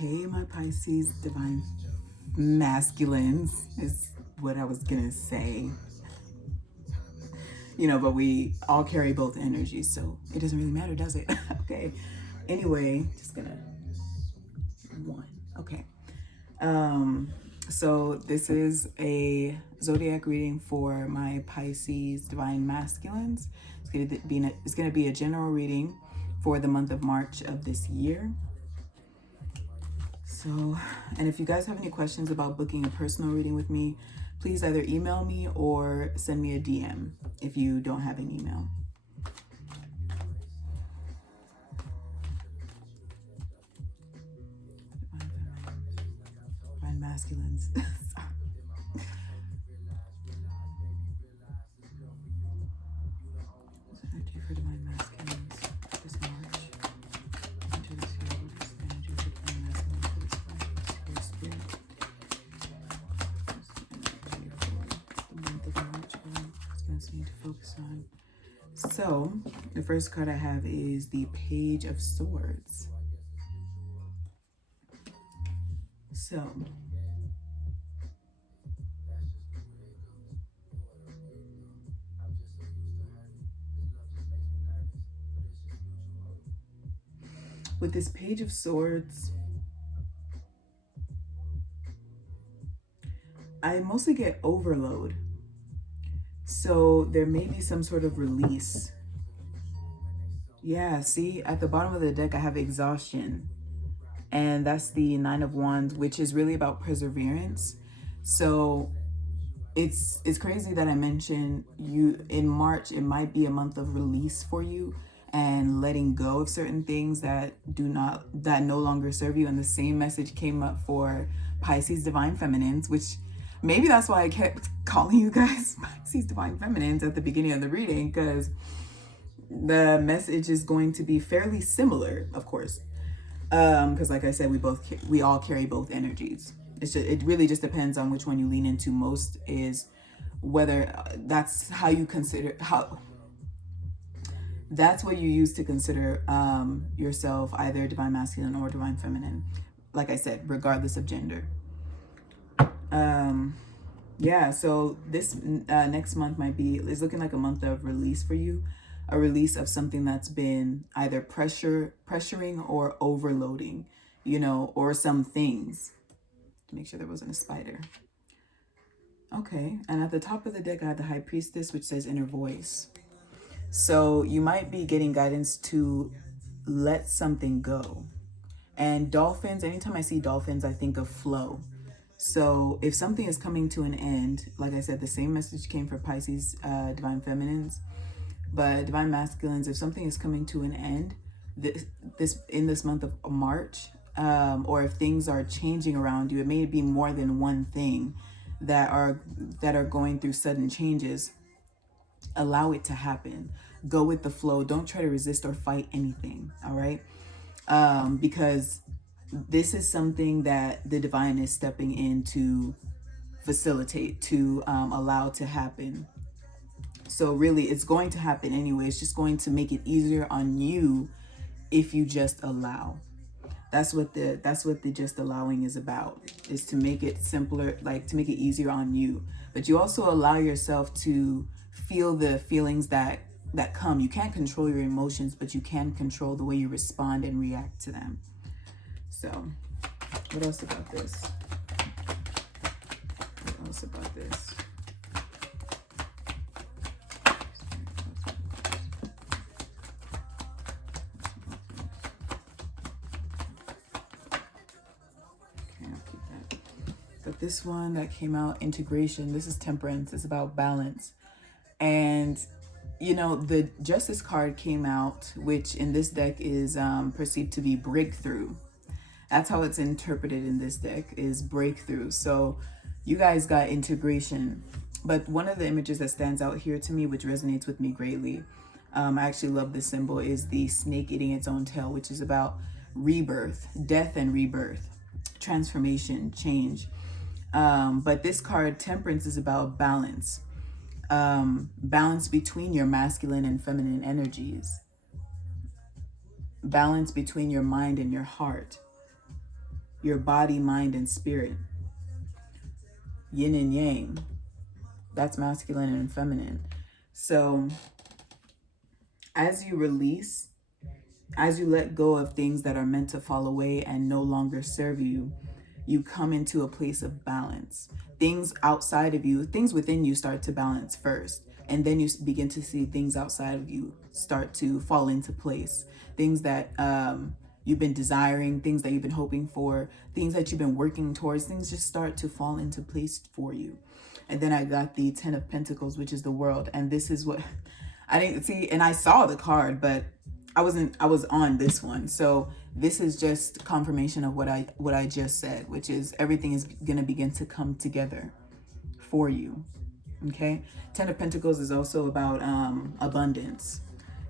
Hey, my Pisces divine masculines is what I was gonna say. But we all carry both energies, so it doesn't really matter, does it? Okay. Anyway, just gonna one. Okay. So this is a zodiac reading for my Pisces divine masculines. It's gonna be a general reading for the month of March of this year. So, and if you guys have any questions about booking a personal reading with me, please either email me or send me a DM if you don't have an email. Divine masculines. Energy for divine masculines this March. Enter this year with this energy for divine masculines for this March. Spirit. Energy for the month of March. It's going to need to focus on. So, the first card I have is the Page of Swords. So, with this Page of Swords, I mostly get overload. So there may be some sort of release. Yeah, see, at the bottom of the deck, I have exhaustion. And that's the Nine of Wands, which is really about perseverance. So it's crazy that I mentioned you in March. It might be a month of release for you and letting go of certain things that no longer serve you. And the same message came up for Pisces divine feminines, which maybe that's why I kept calling you guys Pisces divine feminines at the beginning of the reading, because the message is going to be fairly similar, of course. Because like I said, we all carry both energies. It really just depends on which one you lean into most, is whether that's how you consider, that's what you use to consider yourself either divine masculine or divine feminine, like I said, regardless of gender. Yeah, so this next month is looking like a month of release for you, a release of something that's been either pressuring or overloading, or some things. To make sure there wasn't a spider. Okay, and at the top of the deck, I have the High Priestess, which says inner voice. So you might be getting guidance to let something go. And dolphins, anytime I see dolphins, I think of flow. So if something is coming to an end, like I said, the same message came for Pisces divine feminines, but divine masculines, if something is coming to an end in this month of March, or if things are changing around you, it may be more than one thing that are going through sudden changes. Allow it to happen. Go with the flow. Don't try to resist or fight anything. All right. Because this is something that the divine is stepping in to facilitate, to allow to happen. So really, it's going to happen anyway. It's just going to make it easier on you if you just allow. That's what the just allowing is about, is to make it simpler, like to make it easier on you. But you also allow yourself to feel the feelings that come. You can't control your emotions, but you can control the way you respond and react to them. So, what else about this? What else about this? But this one that came out, integration, this is temperance. It's about balance. And, the justice card came out, which in this deck is perceived to be breakthrough. That's how it's interpreted in this deck, is breakthrough. So you guys got integration. But one of the images that stands out here to me, which resonates with me greatly, I actually love this symbol, is the snake eating its own tail, which is about rebirth, death and rebirth, transformation, change. But this card, temperance, is about balance. Balance between your masculine and feminine energies. Balance between your mind and your heart. your body, mind, and spirit. Yin and yang. That's masculine and feminine. So as you release, as you let go of things that are meant to fall away and no longer serve you, you come into a place of balance. Things outside of you, things within you start to balance first. And then you begin to see things outside of you start to fall into place. Things that you've been desiring, things that you've been hoping for, things that you've been working towards, things just start to fall into place for you. And then I got the 10 of Pentacles, which is the World. And this is what I didn't see. And I saw the card, but I was on this one. So this is just confirmation of what I just said, which is everything is going to begin to come together for you. Okay. 10 of Pentacles is also about abundance,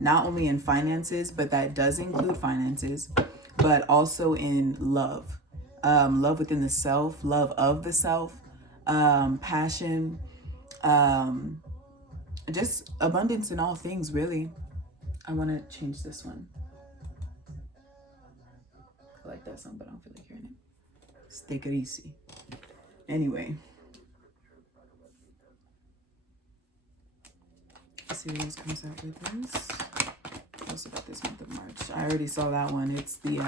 not only in finances, but that does include finances, but also in love, love within the self, love of the self, passion, just abundance in all things, really. I want to change this one. I like that song, but I don't feel like hearing it. Take it easy. Anyway. Let's see what else comes out with this. What's about this month of March? I already saw that one. It's the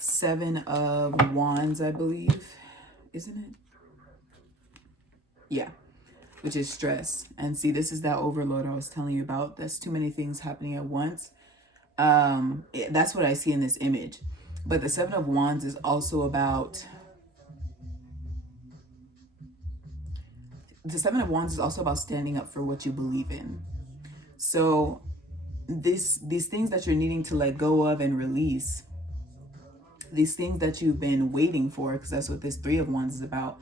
7 of Wands, I believe. Isn't it? Yeah. Which is stress. And see, this is that overload I was telling you about. That's too many things happening at once. That's what I see in this image. But the 7 of Wands is also about... The 7 of Wands is also about standing up for what you believe in. So these things that you're needing to let go of and release, these things that you've been waiting for, because that's what this 3 of Wands is about.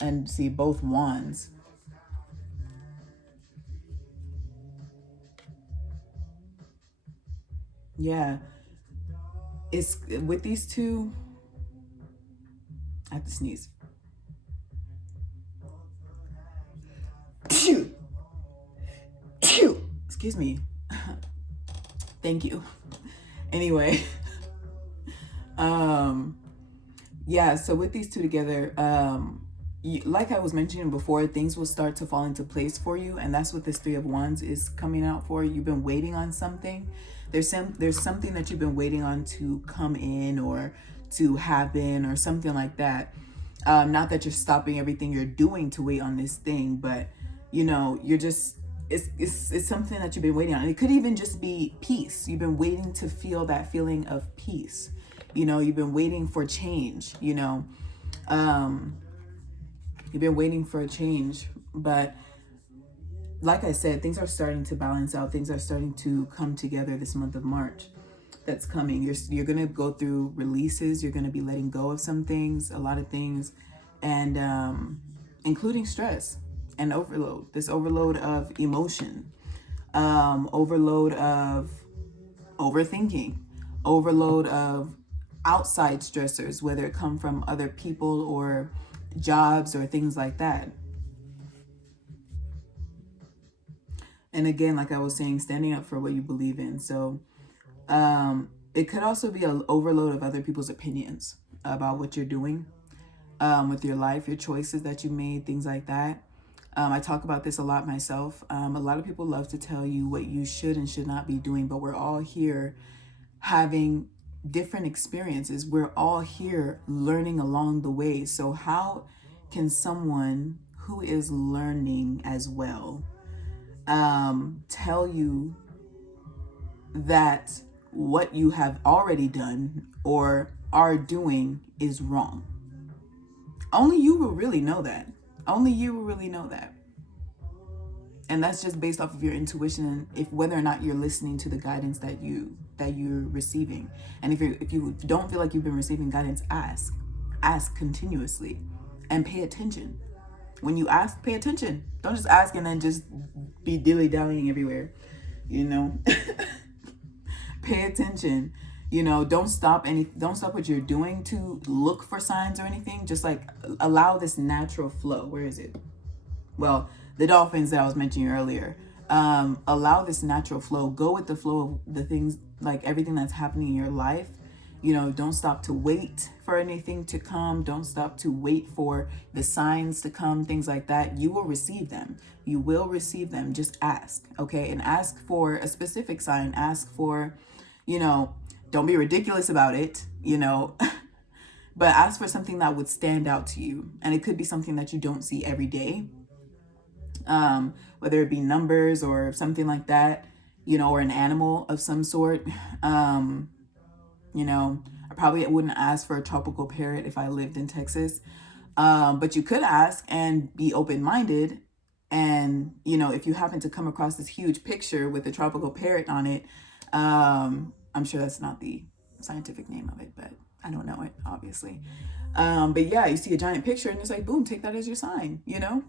And see, both wands. Yeah. It's with these two. I have to sneeze. Phew. Phew. Excuse me. Thank you. Anyway. Yeah, so with these two together, like I was mentioning before, things will start to fall into place for you. And that's what this 3 of Wands is coming out for. You've been waiting on something. There's something that you've been waiting on to come in or to happen or something like that. Not that you're stopping everything you're doing to wait on this thing, but you know, you're just, it's something that you've been waiting on. And it could even just be peace. You've been waiting to feel that feeling of peace. You know, you've been waiting for change, you know. You've been waiting for a change, but like I said, things are starting to balance out. Things are starting to come together this month of March. That's coming. You're going to go through releases. You're going to be letting go of some things, a lot of things, and including stress and overload. This overload of emotion, overload of overthinking, overload of outside stressors, whether it come from other people or jobs or things like that. And again, like I was saying, standing up for what you believe in. So it could also be an overload of other people's opinions about what you're doing with your life, your choices that you made, things like that. I talk about this a lot myself. A lot of people love to tell you what you should and should not be doing, but we're all here having different experiences. We're all here learning along the way. So how can someone who is learning as well tell you that what you have already done or are doing is wrong? Only you will really know that. Only you will really know that. And that's just based off of your intuition and if whether or not you're listening to the guidance that you're receiving. And if you don't feel like you've been receiving guidance, ask continuously and pay attention. When you ask, pay attention. Don't just ask and then just be dilly-dallying everywhere, you know. Pay attention. You know, don't stop what you're doing to look for signs or anything. Just like allow this natural flow. Where is it? Well, the dolphins that I was mentioning earlier. Allow this natural flow. Go with the flow of the things, like everything that's happening in your life, You know, don't stop to wait for anything to come. Don't stop to wait for the signs to come, things like that. You will receive them. You will receive them. Just ask, okay? And ask for a specific sign. Ask for, you know, don't be ridiculous about it, you know, but ask for something that would stand out to you. And it could be something that you don't see every day, whether it be numbers or something like that, you know, or an animal of some sort. You know, I probably wouldn't ask for a tropical parrot if I lived in Texas. But you could ask and be open-minded. And, you know, if you happen to come across this huge picture with a tropical parrot on it, I'm sure that's not the scientific name of it, but I don't know it, obviously. But yeah, you see a giant picture and it's like, boom, take that as your sign, you know?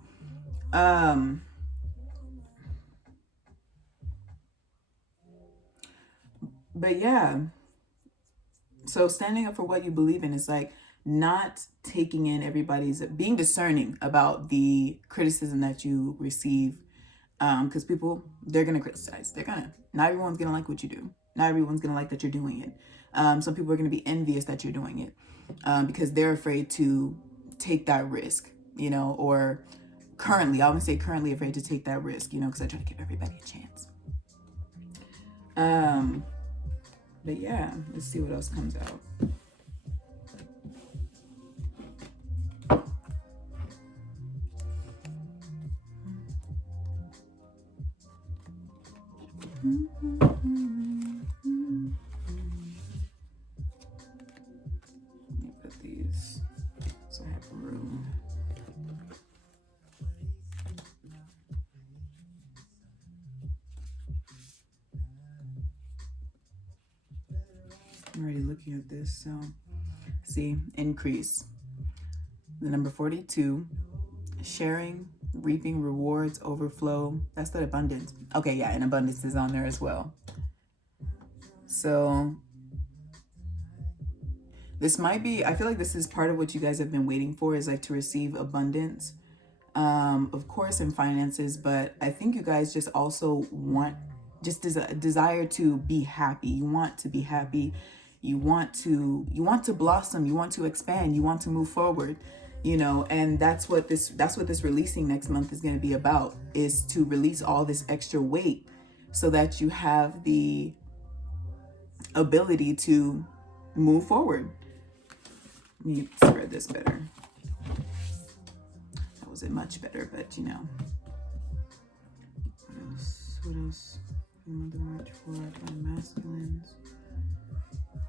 But yeah, so standing up for what you believe in is like not taking in everybody's, being discerning about the criticism that you receive. Because people, they're going to criticize. Not everyone's going to like what you do. Not everyone's going to like that you're doing it. Some people are going to be envious that you're doing it because they're afraid to take that risk, you know, or currently, I would say currently afraid to take that risk, you know, because I try to give everybody a chance. But yeah, let's see what else comes out. Let me put these so I have room. I'm already looking at this, so see, increase. The number 42, sharing, reaping rewards, overflow. That's that abundance. Okay, yeah, and abundance is on there as well. So this might be, I feel like this is part of what you guys have been waiting for, is like to receive abundance, of course, in finances, but I think you guys just also want, just desire to be happy. You want to be happy. You want to blossom. You want to expand. You want to move forward, you know, and that's what this releasing next month is going to be about, is to release all this extra weight so that you have the ability to move forward. Let me spread this better. That wasn't much better, but you know. What else? For the month of March for divine masculines.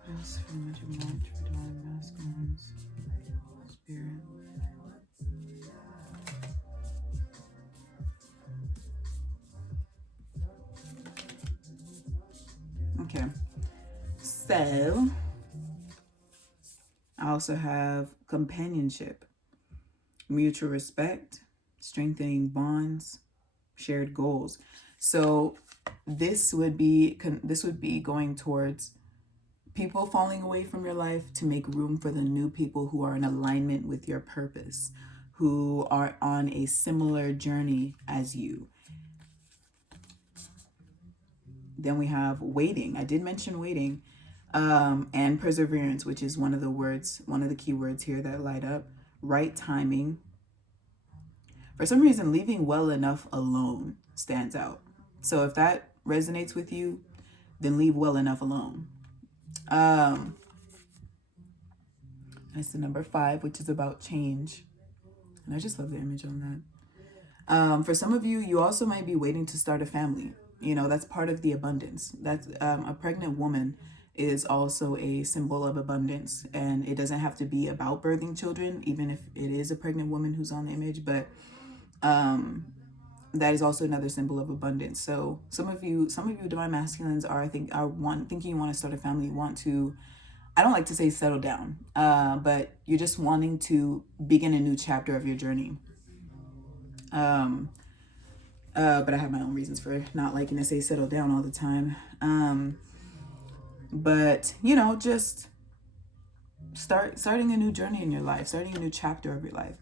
What else for the month of March for divine masculines? Spirit. Okay. So I also have companionship, mutual respect, strengthening bonds, shared goals. So this would be going towards people falling away from your life to make room for the new people who are in alignment with your purpose, who are on a similar journey as you. Then we have waiting. I did mention waiting. And perseverance, which is one of the key words here that light up. Right timing. For some reason, leaving well enough alone stands out. So if that resonates with you, then leave well enough alone. That's the number 5, which is about change. And I just love the image on that. For some of you, you also might be waiting to start a family. You know, that's part of the abundance. That's a pregnant woman is also a symbol of abundance, and it doesn't have to be about birthing children, even if it is a pregnant woman who's on the image, but that is also another symbol of abundance. So some of you divine masculines are thinking you want to start a family, want to, I don't like to say settle down, but you're just wanting to begin a new chapter of your journey. But I have my own reasons for not liking to say settle down all the time. But, you know, just starting a new journey in your life, starting a new chapter of your life.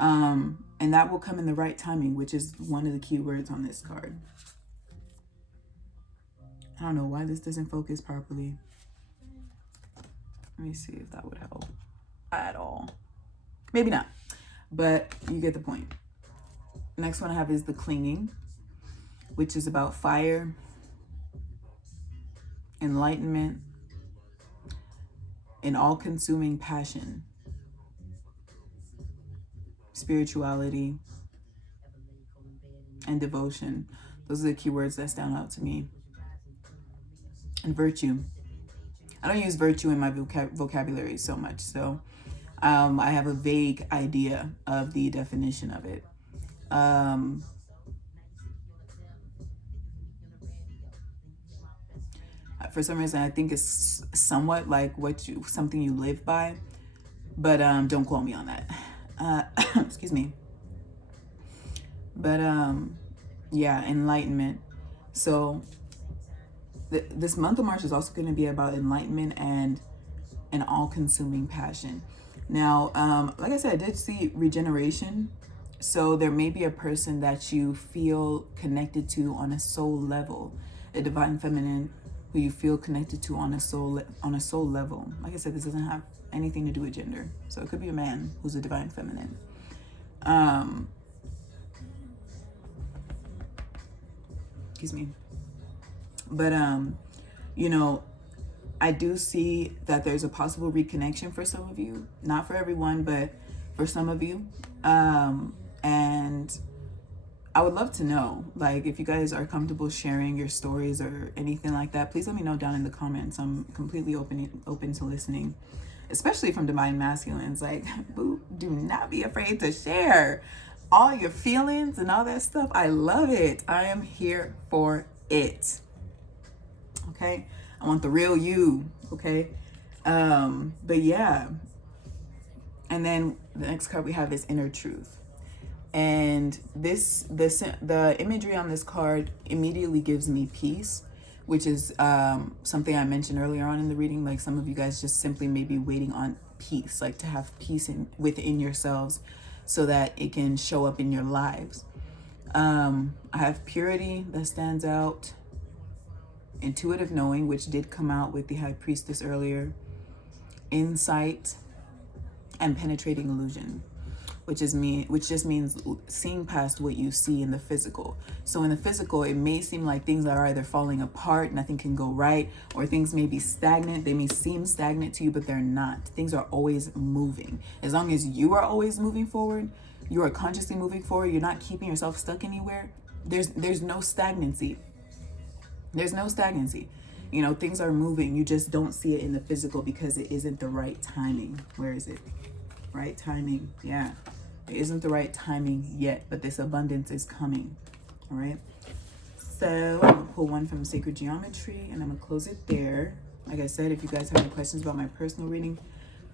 And that will come in the right timing, which is one of the key words on this card. I don't know why this doesn't focus properly. Let me see if that would help at all. Maybe not, but you get the point. Next one I have is the clinging, which is about fire, enlightenment, an all-consuming passion, spirituality, and devotion. Those are the keywords that stand out to me. And virtue. I don't use virtue in my vocabulary so much, so I have a vague idea of the definition of it. For some reason, I think it's somewhat like something you live by, but don't quote me on that. Excuse me. But yeah, enlightenment. So this month of March is also going to be about enlightenment and an all-consuming passion. Now, like I said, I did see regeneration. So there may be a person that you feel connected to on a soul level, a divine feminine who you feel connected to on a soul level. Like I said, this doesn't have anything to do with gender. So it could be a man who's a divine feminine. Excuse me. But you know, I do see that there's a possible reconnection for some of you, not for everyone, but for some of you. And I would love to know, like, if you guys are comfortable sharing your stories or anything like that, please let me know down in the comments. I'm completely open to listening, especially from divine masculines. Like, boo, do not be afraid to share all your feelings and all that stuff. I love it. I am here for it. Okay, I want the real you. Okay, but yeah. And then the next card we have is inner truth, and the imagery on this card immediately gives me peace, which is something I mentioned earlier on in the reading. Like, some of you guys just simply may be waiting on peace, like to have peace within yourselves, so that it can show up in your lives. I have purity that stands out. Intuitive knowing, which did come out with the High Priestess earlier. Insight and penetrating illusion, which just means seeing past what you see in the physical. So in the physical, it may seem like things are either falling apart, nothing can go right, or things may be stagnant. They may seem stagnant to you, but they're not. Things are always moving. As long as you are always moving forward, you are consciously moving forward, you're not keeping yourself stuck anywhere, there's no stagnancy. There's no stagnancy. You know, things are moving. You just don't see it in the physical because it isn't the right timing. Where is it? Right timing. Yeah. It isn't the right timing yet, but this abundance is coming. All right. So I'm going to pull one from Sacred Geometry, and I'm going to close it there. Like I said, if you guys have any questions about my personal reading,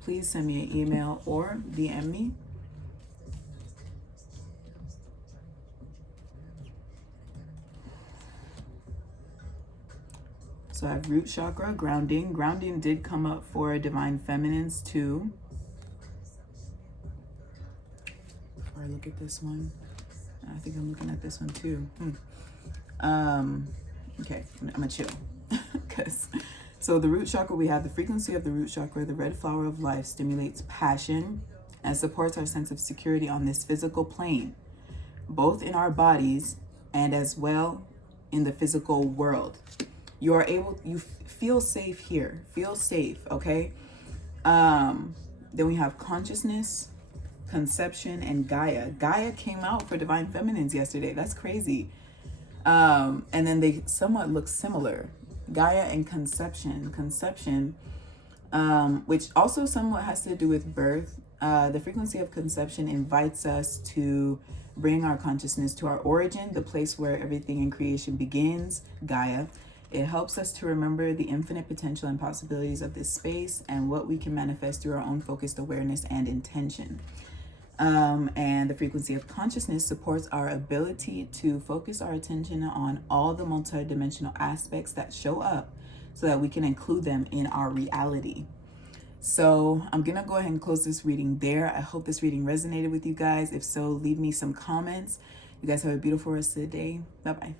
please send me an email or DM me. So I have root chakra, grounding. Grounding did come up for divine feminines too. Before I look at this one, I think I'm looking at this one too. Okay, I'm gonna chill. So the root chakra, we have the frequency of the root chakra, the red flower of life, stimulates passion and supports our sense of security on this physical plane, both in our bodies and as well in the physical world. You feel safe here. Feel safe, okay? Then we have consciousness, conception, and Gaia. Gaia came out for divine feminines yesterday. That's crazy. And then they somewhat look similar. Gaia and conception. Conception, which also somewhat has to do with birth. The frequency of conception invites us to bring our consciousness to our origin, the place where everything in creation begins, Gaia. It helps us to remember the infinite potential and possibilities of this space and what we can manifest through our own focused awareness and intention. And the frequency of consciousness supports our ability to focus our attention on all the multidimensional aspects that show up so that we can include them in our reality. So I'm going to go ahead and close this reading there. I hope this reading resonated with you guys. If so, leave me some comments. You guys have a beautiful rest of the day. Bye-bye.